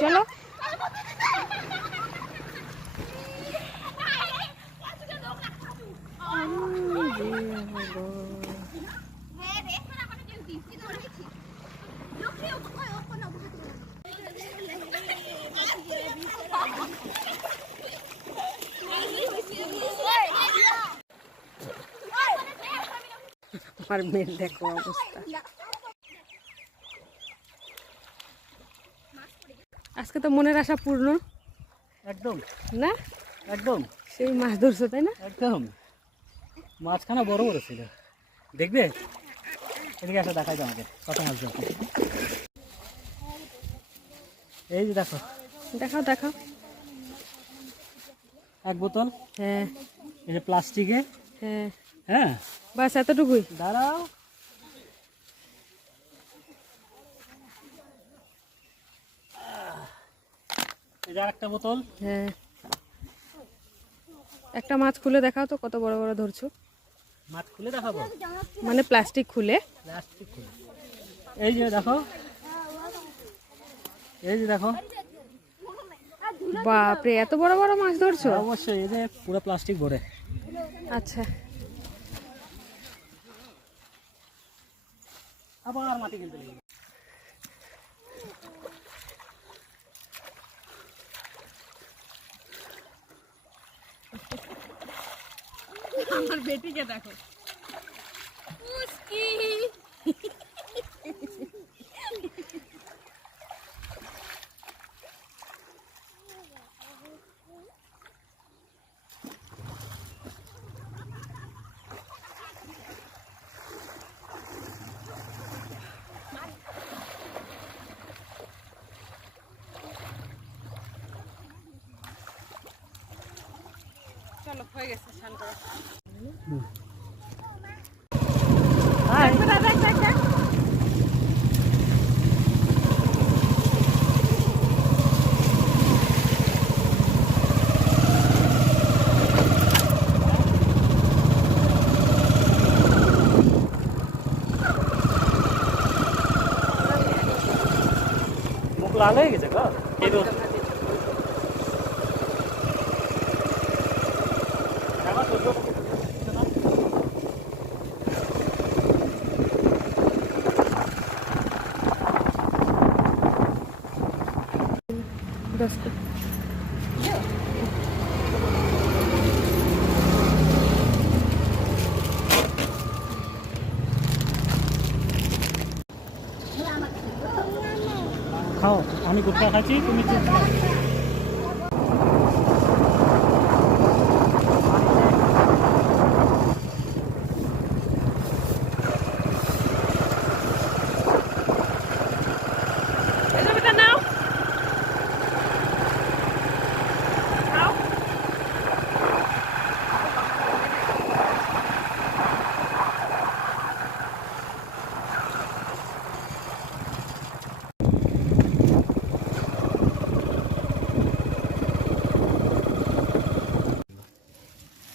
চলো আমার মেয়ের দেখো অবস্থা। আজকে তো মনের আশা পূর্ণ একদম না? একদম সেই মাছ ধরছো তাই না? একদম মাছখানা বড় বড় ছিল। দেখবে এদিকে আসো, দেখাই আমাকে কত মাছ ধরছে। এই যে দেখো, দেখাও দেখাও। এক বোতল, হ্যাঁ এই যে প্লাস্টিকে। হ্যাঁ হ্যাঁ বাস এতটুকুই। দাঁড়াও, এই যে আরেকটা বোতল। হ্যাঁ একটা মাছ খুলে দেখাও তো কত বড় বড় ধরছো। মাছ খুলে দেখাবো, মানে প্লাস্টিক খুলে। প্লাস্টিক খুলে। এই যে দেখো, এই যে দেখো। বাপরে এত বড় বড় মাছ ধরছো। অবশ্যই, এই যে পুরো প্লাস্টিক ভরে। আচ্ছা আবার মাটি কিনতে লেগে গেছে। আমার বেটিকে দেখো মুস্কি। চলো হয়ে গেছে স্নান করা। দেখ দেখ দেখ। মুখ লাল হয়ে গেছে গো। এই তো দেখো, সহ্য করতে না। খাও, আমি গুটকা খাচ্ছি, তুমি চিপস খাও। নাও খাও।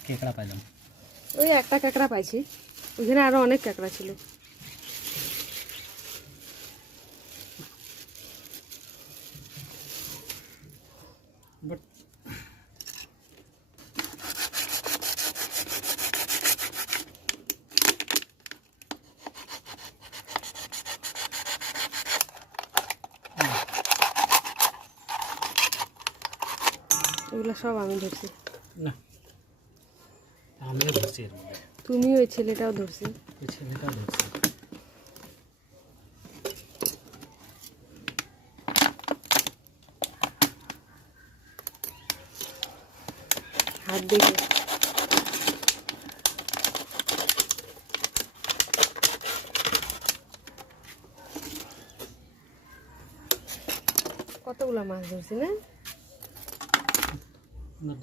কেকড়া পাইলাম। ওই একটা কাঁকড়া পাইছি, ওখানে আরো অনেক কাঁকড়া ছিল। বাট এগুলো সব আমি ধরছি। না, আমিও ধরছি এর মধ্যে, তুমি ওই ছেলেটাও ধরছি। ওই ছেলেটাও ধরছি। হাত দিয়ে কতগুলো মাছ ধরছি না? নদী